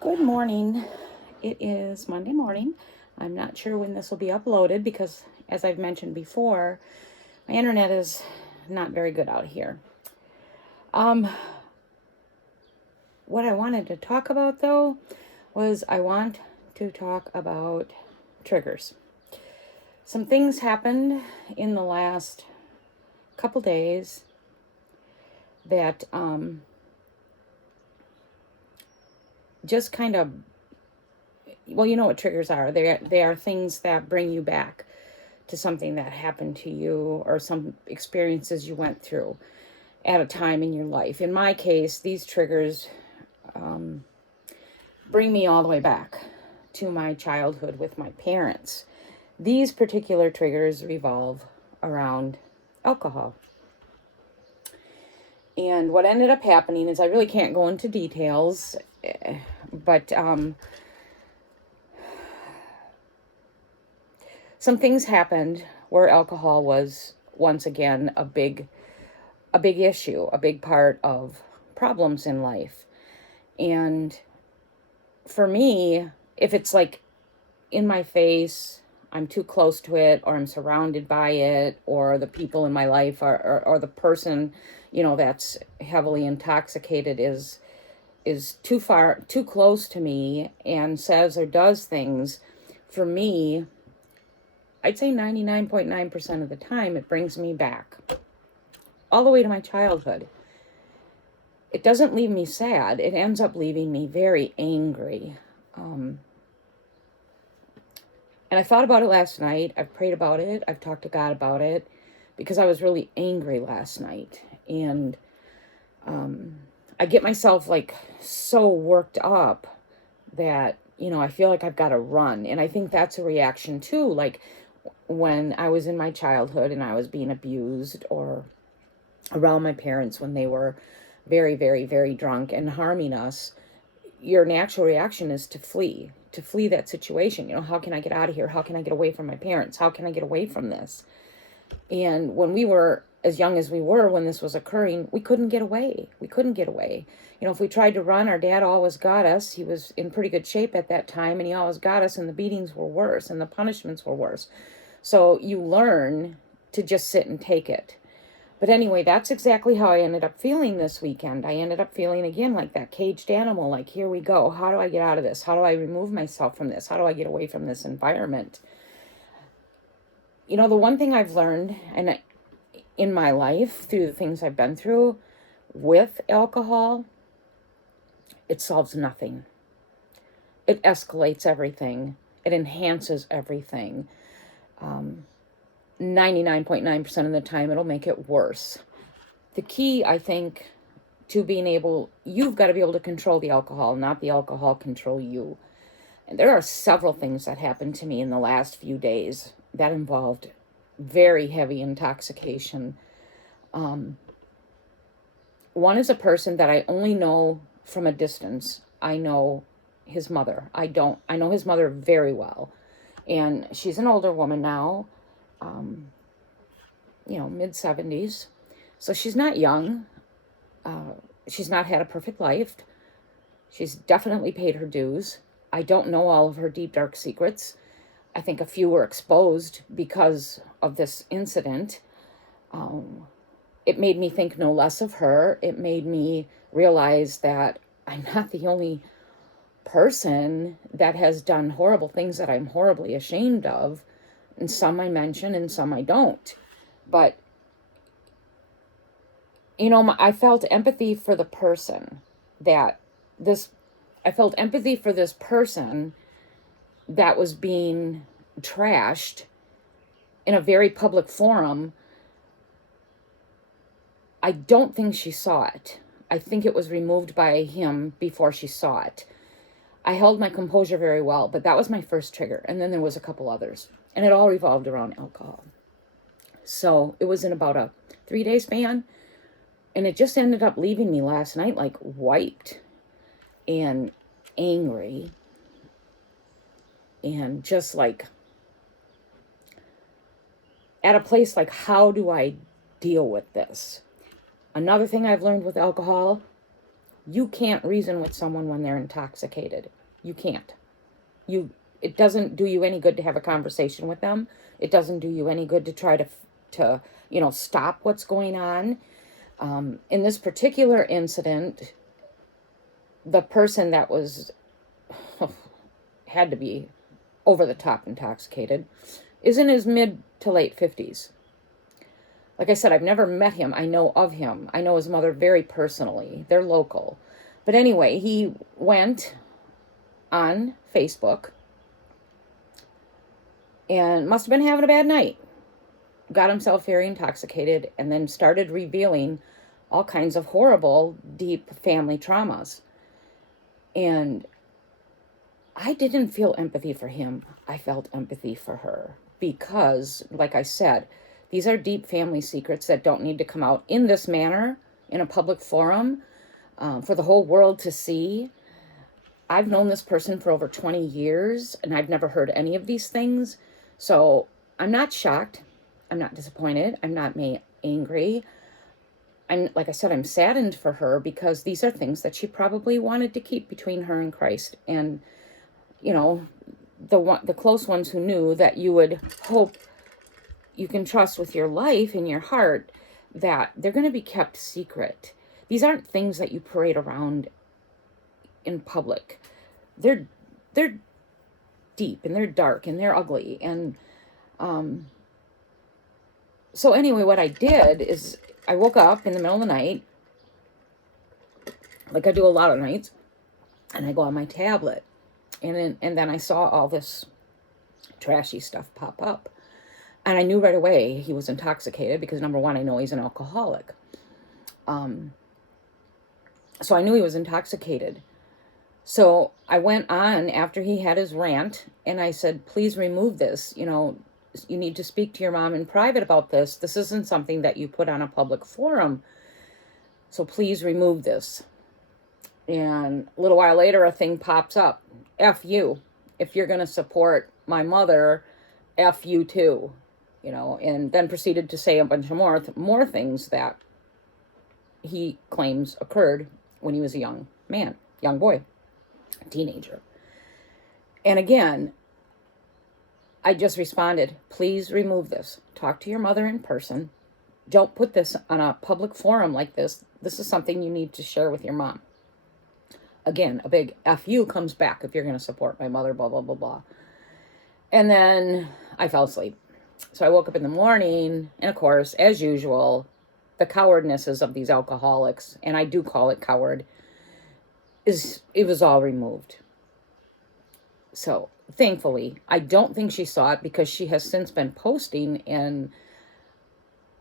Good morning. It is Monday morning. I'm not sure when this will be uploaded because, as I've mentioned before, my internet is not very good out here. Um, what I wanted to talk about though was I want to talk about triggers. Some things happened in the last couple days that just kind of, well, you know what triggers are. They are things that bring you back to something that happened to you or some experiences you went through at a time in your life. In my case, these triggers bring me all the way back to my childhood with my parents. These particular triggers revolve around alcohol. And what ended up happening is I really can't go into details, but some things happened where alcohol was once again a big issue, a big part of problems in life. And for me, if it's like in my face, I'm too close to it, or I'm surrounded by it, or the people in my life or the person, that's heavily intoxicated is too close to me and says or does things, for me, I'd say 99.9% of the time, it brings me back all the way to my childhood. It doesn't leave me sad. It ends up leaving me very angry. And I thought about it last night. I've prayed about it. I've talked to God about it because I was really angry last night. And I get myself like so worked up that, I feel like I've got to run. And I think that's a reaction too. Like when I was in my childhood and I was being abused or around my parents when they were very, very, very drunk and harming us, your natural reaction is to flee that situation. How can I get out of here? How can I get away from my parents? How can I get away from this? And when we were as young as we were, when this was occurring, we couldn't get away. If we tried to run, our dad always got us. He was in pretty good shape at that time, and he always got us, and the beatings were worse, and the punishments were worse. So you learn to just sit and take it. But anyway, that's exactly how I ended up feeling this weekend. I ended up feeling again like that caged animal, like, here we go. How do I get out of this? How do I remove myself from this? How do I get away from this environment? The one thing I've learned in my life through the things I've been through with alcohol, it solves nothing. It escalates everything. It enhances everything. 99.9% of the time, it'll make it worse. The key, I think, to you've got to be able to control the alcohol, not the alcohol control you. And there are several things that happened to me in the last few days that involved very heavy intoxication. One is a person that I only know from a distance. I know his mother. I know his mother very well. And she's an older woman now, mid-70s. So she's not young. She's not had a perfect life. She's definitely paid her dues. I don't know all of her deep, dark secrets. I think a few were exposed because of this incident. It made me think no less of her. It made me realize that I'm not the only person that has done horrible things that I'm horribly ashamed of. And some I mention and some I don't. But, I felt empathy for the person I felt empathy for this person that was being trashed in a very public forum. I don't think she saw it. I think it was removed by him before she saw it. I held my composure very well, but that was my first trigger. And then there was a couple others. And it all revolved around alcohol. So it was in about a 3-day span. And it just ended up leaving me last night like wiped and angry. And just like at a place like, how do I deal with this? Another thing I've learned with alcohol, You can't reason with someone when they're intoxicated. You can't. It doesn't do you any good to have a conversation with them. It doesn't do you any good to try to stop what's going on. In this particular incident, the person that was had to be over the top intoxicated is in his mid to late 50s. Like I said, I've never met him. I know of him. I know his mother very personally. They're local. But anyway, he went on Facebook and must have been having a bad night. Got himself very intoxicated and then started revealing all kinds of horrible, deep family traumas. And I didn't feel empathy for him. I felt empathy for her because, like I said, these are deep family secrets that don't need to come out in this manner, in a public forum, for the whole world to see. I've known this person for over 20 years, and I've never heard any of these things. So I'm not shocked. I'm not disappointed. I'm not angry. Like I said, I'm saddened for her because these are things that she probably wanted to keep between her and Christ. And, the close ones who knew that you would hope you can trust with your life and your heart that they're going to be kept secret. These aren't things that you parade around in public. They're deep and they're dark and they're ugly. And so anyway, what I did is I woke up in the middle of the night, like I do a lot of nights, and I go on my tablet, and then I saw all this trashy stuff pop up. And I knew right away he was intoxicated because, number one, I know he's an alcoholic. So I knew he was intoxicated. So I went on after he had his rant, and I said, please remove this. You need to speak to your mom in private about this. This isn't something that you put on a public forum. So please remove this. And a little while later, a thing pops up. F you. If you're going to support my mother, F you too. And then proceeded to say a bunch of more things that he claims occurred when he was a young boy, teenager. And again, I just responded, please remove this. Talk to your mother in person. Don't put this on a public forum like this. This is something you need to share with your mom. Again, a big F you comes back if you're going to support my mother, blah, blah, blah, blah. And then I fell asleep. So I woke up in the morning, and of course, as usual, the cowardnesses of these alcoholics, and I do call it coward, it was all removed. So thankfully, I don't think she saw it because she has since been posting, and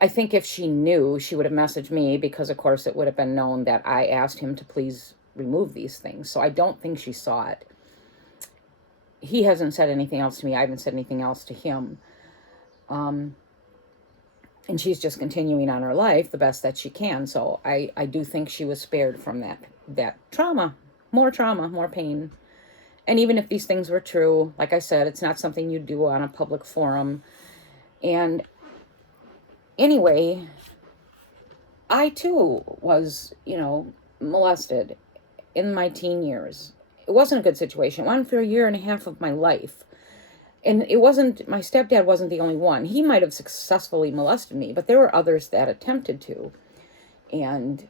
I think if she knew, she would have messaged me because, of course, it would have been known that I asked him to please remove these things. So I don't think she saw it. He hasn't said anything else to me. I haven't said anything else to him. And she's just continuing on her life the best that she can. So I do think she was spared from that trauma, more pain. And even if these things were true, like I said, it's not something you do on a public forum. And anyway, I too was, molested in my teen years. It wasn't a good situation. It went on for a year and a half of my life. And my stepdad wasn't the only one. He might have successfully molested me, but there were others that attempted to. And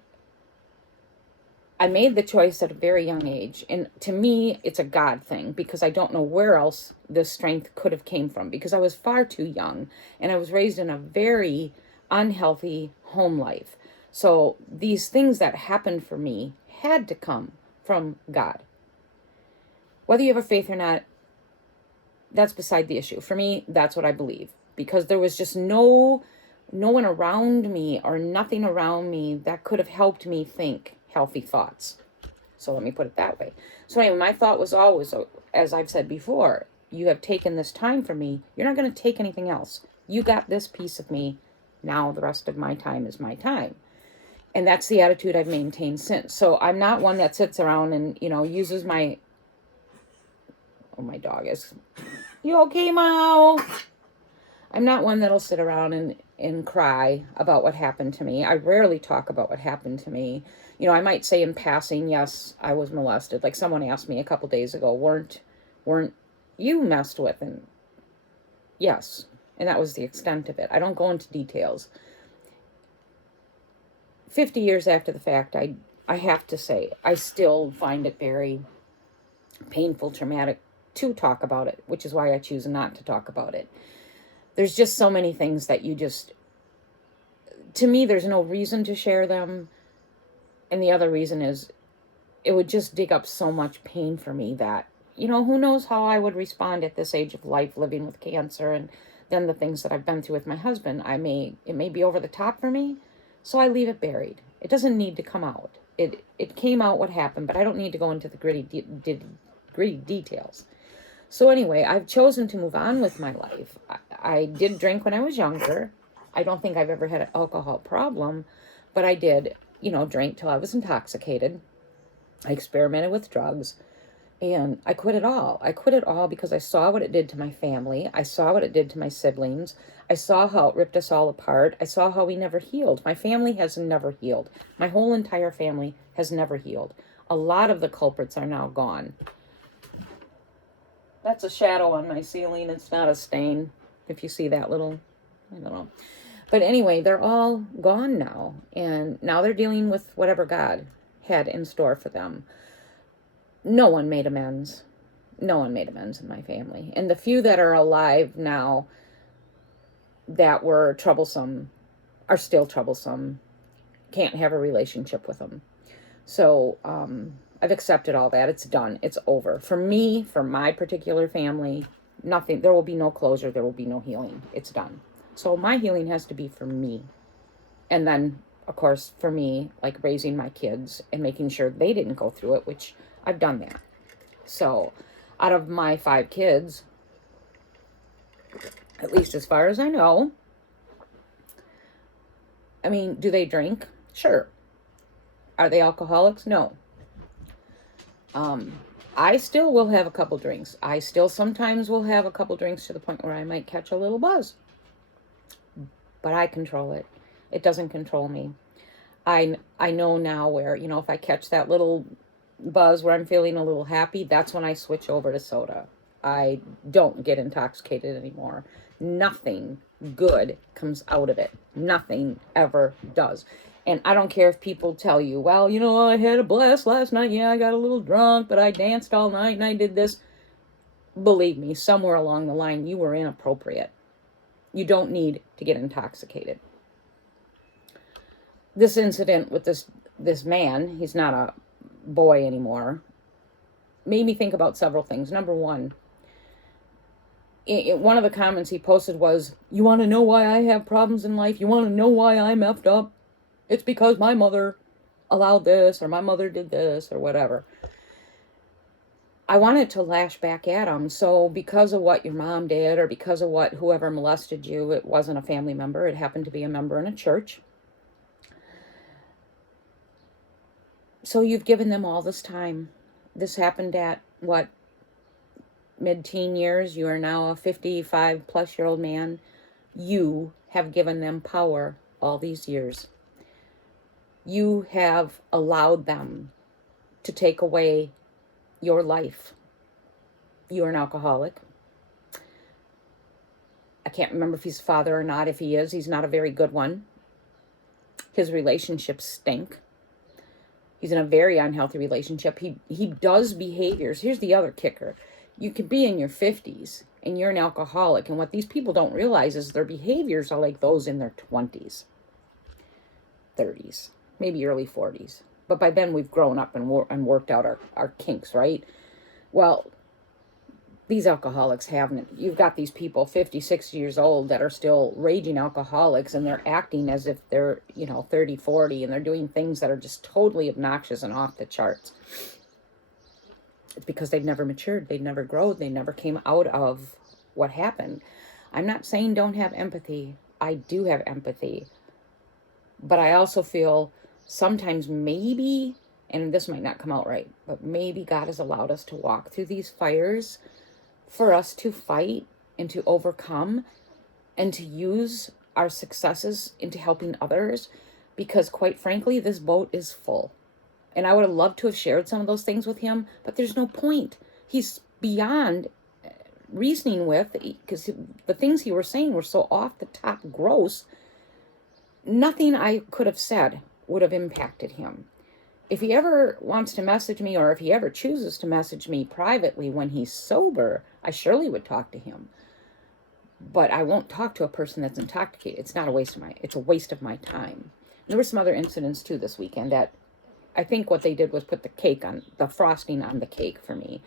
I made the choice at a very young age. And to me, it's a God thing because I don't know where else this strength could have came from because I was far too young and I was raised in a very unhealthy home life. So these things that happened for me had to come from God. Whether you have a faith or not, that's beside the issue. For me, that's what I believe. Because there was just no one around me or nothing around me that could have helped me think healthy thoughts. So let me put it that way. So anyway, my thought was always, as I've said before, you have taken this time from me. You're not going to take anything else. You got this piece of me. Now the rest of my time is my time. And that's the attitude I've maintained since. So I'm not one that sits around and, uses my... Oh, my dog is... You okay, Mao? I'm not one that'll sit around and cry about what happened to me. I rarely talk about what happened to me. I might say in passing, yes, I was molested. Like someone asked me a couple days ago, weren't you messed with? And yes, and that was the extent of it. I don't go into details. 50 years after the fact, I have to say, I still find it very painful, traumatic to talk about it, which is why I choose not to talk about it. There's just so many things that to me, there's no reason to share them. And the other reason is it would just dig up so much pain for me that, who knows how I would respond at this age of life, living with cancer, and then the things that I've been through with my husband. It may be over the top for me, so I leave it buried. It doesn't need to come out. It came out what happened, but I don't need to go into the gritty details. So anyway, I've chosen to move on with my life. I did drink when I was younger. I don't think I've ever had an alcohol problem, but I did, drink till I was intoxicated. I experimented with drugs, and I quit it all. I quit it all because I saw what it did to my family. I saw what it did to my siblings. I saw how it ripped us all apart. I saw how we never healed. My family has never healed. My whole entire family has never healed. A lot of the culprits are now gone. That's a shadow on my ceiling. It's not a stain. If you see that little, I don't know. But anyway, they're all gone now. And now they're dealing with whatever God had in store for them. No one made amends. No one made amends in my family. And the few that are alive now that were troublesome are still troublesome. Can't have a relationship with them. So, I've accepted all that. It's done. It's over. For me, for my particular family, nothing. There will be no closure. There will be no healing. It's done. So my healing has to be for me. And then, of course, for me, like raising my kids and making sure they didn't go through it, which I've done that. So out of my 5 kids, at least as far as I know, I mean, do they drink? Sure. Are they alcoholics? No. I still will have a couple drinks. I still sometimes will have a couple drinks to the point where I might catch a little buzz. But I control it. It doesn't control me. I know now where, if I catch that little buzz where I'm feeling a little happy, that's when I switch over to soda. I don't get intoxicated anymore. Nothing good comes out of it. Nothing ever does. And I don't care if people tell you, well, I had a blast last night. Yeah, I got a little drunk, but I danced all night and I did this. Believe me, somewhere along the line, you were inappropriate. You don't need to get intoxicated. This incident with this man, he's not a boy anymore, made me think about several things. Number one, one of the comments he posted was, you want to know why I have problems in life? You want to know why I'm effed up? It's because my mother allowed this, or my mother did this, or whatever. I wanted to lash back at him. So because of what your mom did, or because of what whoever molested you, it wasn't a family member. It happened to be a member in a church. So you've given them all this time. This happened at, what, mid-teen years? You are now a 55-plus-year-old man. You have given them power all these years. You have allowed them to take away your life. You are an alcoholic. I can't remember if he's a father or not. If he is, he's not a very good one. His relationships stink. He's in a very unhealthy relationship. He does behaviors. Here's the other kicker. You could be in your 50s and you're an alcoholic. And what these people don't realize is their behaviors are like those in their 20s, 30s, maybe early 40s. But by then we've grown up and worked out our kinks, right? Well, these alcoholics haven't. You've got these people 50, 60 years old that are still raging alcoholics, and they're acting as if they're, 30, 40, and they're doing things that are just totally obnoxious and off the charts. It's because they've never matured. They've never grown. They never came out of what happened. I'm not saying don't have empathy. I do have empathy. But I also feel sometimes maybe, and this might not come out right, but maybe God has allowed us to walk through these fires for us to fight and to overcome and to use our successes into helping others, because quite frankly, this boat is full. And I would have loved to have shared some of those things with him, but there's no point. He's beyond reasoning with, because the things he was saying were so off the top gross. Nothing I could have said would have impacted him. If he ever wants to message me, or if he ever chooses to message me privately when he's sober, I surely would talk to him. But I won't talk to a person that's intoxicated. It's not a waste of it's a waste of my time. And there were some other incidents too this weekend that I think what they did was put the frosting on the cake for me.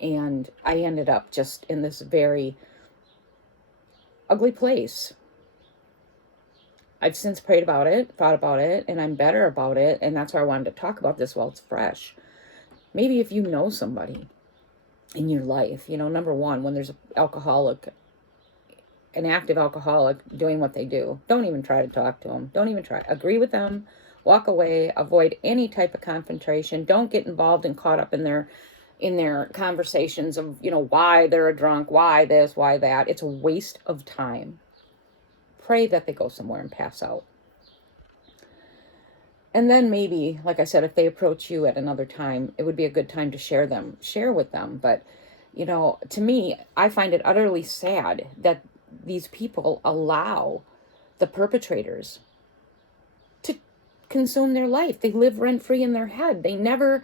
And I ended up just in this very ugly place. I've since prayed about it, thought about it, and I'm better about it. And that's why I wanted to talk about this while it's fresh. Maybe if you know somebody in your life, number one, when there's an active alcoholic doing what they do, don't even try to talk to them. Don't even try. Agree with them. Walk away. Avoid any type of confrontation. Don't get involved and caught up in their conversations of, why they're a drunk, why this, why that. It's a waste of time. Pray that they go somewhere and pass out. And then maybe, like I said, if they approach you at another time, it would be a good time to share with them. But, to me, I find it utterly sad that these people allow the perpetrators to consume their life. They live rent-free in their head. They never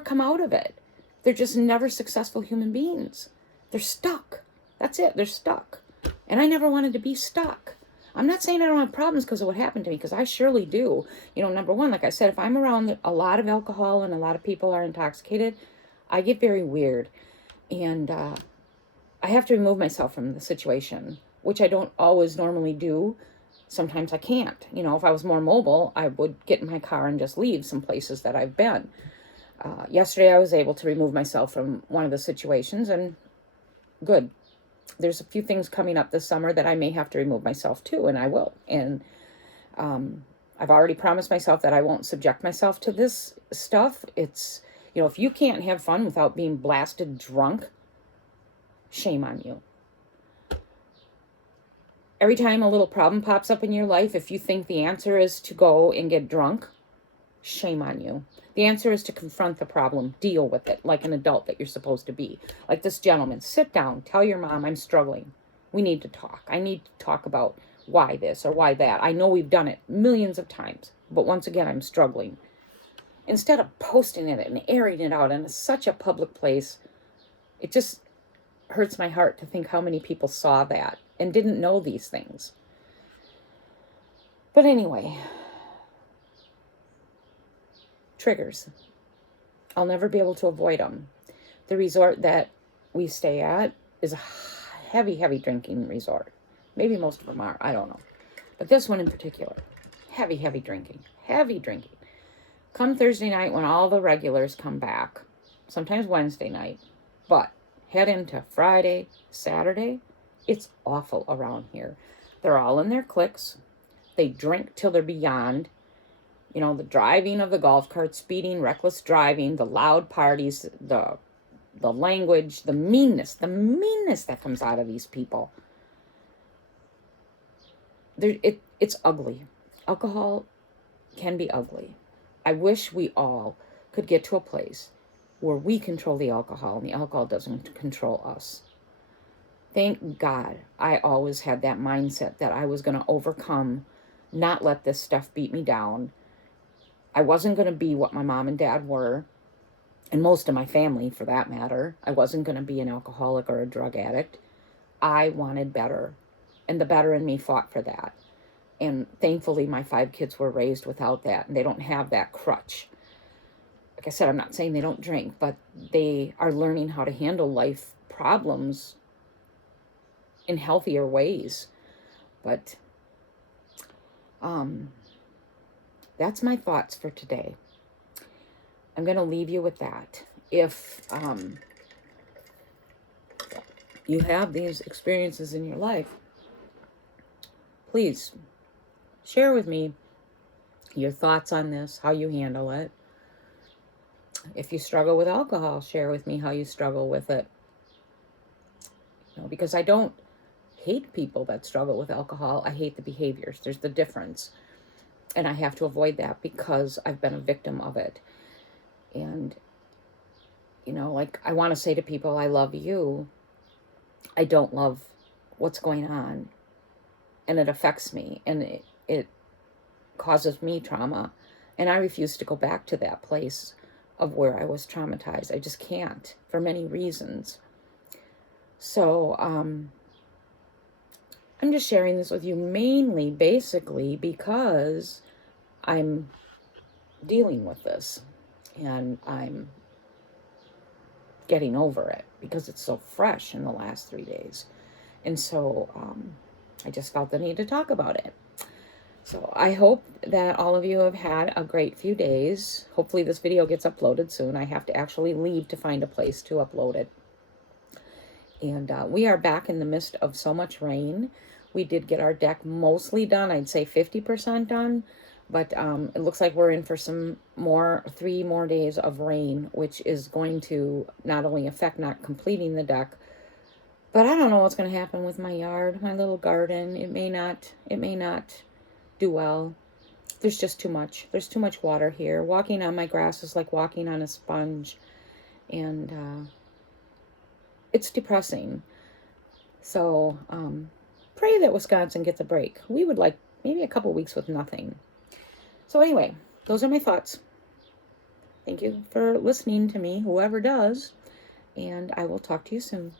come out of it. They're just never successful human beings. They're stuck. That's it. They're stuck. And I never wanted to be stuck. I'm not saying I don't have problems because of what happened to me, because I surely do. Number one, like I said, if I'm around a lot of alcohol and a lot of people are intoxicated, I get very weird. And I have to remove myself from the situation, which I don't always normally do. Sometimes I can't. If I was more mobile, I would get in my car and just leave some places that I've been. Yesterday, I was able to remove myself from one of the situations, and good. There's a few things coming up this summer that I may have to remove myself to, and I will. And I've already promised myself that I won't subject myself to this stuff. It's, if you can't have fun without being blasted drunk, shame on you. Every time a little problem pops up in your life, if you think the answer is to go and get drunk, shame on you. The answer is to confront the problem, deal with it like an adult that you're supposed to be. Like this gentleman, sit down, tell your mom I'm struggling. We need to talk. I need to talk about why this or why that. I know we've done it millions of times, but once again, I'm struggling. Instead of posting it and airing it out in such a public place, it just hurts my heart to think how many people saw that and didn't know these things. But anyway, triggers. I'll never be able to avoid them. The resort that we stay at is a heavy, heavy drinking resort. Maybe most of them are. I don't know. But this one in particular, heavy, heavy drinking. Heavy drinking. Come Thursday night when all the regulars come back, sometimes Wednesday night, but head into Friday, Saturday, it's awful around here. They're all in their cliques. They drink till they're beyond. The driving of the golf cart, speeding, reckless driving, the loud parties, the language, the meanness that comes out of these people. It's ugly. Alcohol can be ugly. I wish we all could get to a place where we control the alcohol and the alcohol doesn't control us. Thank God I always had that mindset that I was going to overcome, not let this stuff beat me down. I wasn't going to be what my mom and dad were, and most of my family for that matter. I wasn't going to be an alcoholic or a drug addict. I wanted better, and the better in me fought for that. And thankfully, my 5 kids were raised without that, and they don't have that crutch. Like I said, I'm not saying they don't drink, but they are learning how to handle life problems in healthier ways. But that's my thoughts for today. I'm going to leave you with that. If you have these experiences in your life, please share with me your thoughts on this, how you handle it. If you struggle with alcohol, share with me how you struggle with it. Because I don't hate people that struggle with alcohol. I hate the behaviors. There's the difference. And I have to avoid that because I've been a victim of it. And, like I want to say to people, I love you. I don't love what's going on. And it affects me. And it causes me trauma. And I refuse to go back to that place of where I was traumatized. I just can't for many reasons. So, I'm just sharing this with you mainly, basically, because I'm dealing with this and I'm getting over it because it's so fresh in the last 3 days. And so I just felt the need to talk about it. So I hope that all of you have had a great few days. Hopefully this video gets uploaded soon. I have to actually leave to find a place to upload it. And we are back in the midst of so much rain. We did get our deck mostly done. I'd say 50% done. But it looks like we're in for 3 more days of rain, which is going to not only affect not completing the deck, but I don't know what's going to happen with my yard, my little garden. It may not do well. There's just too much. There's too much water here. Walking on my grass is like walking on a sponge. And it's depressing. So pray that Wisconsin gets a break. We would like maybe a couple weeks with nothing. So anyway, those are my thoughts. Thank you for listening to me, whoever does, and I will talk to you soon.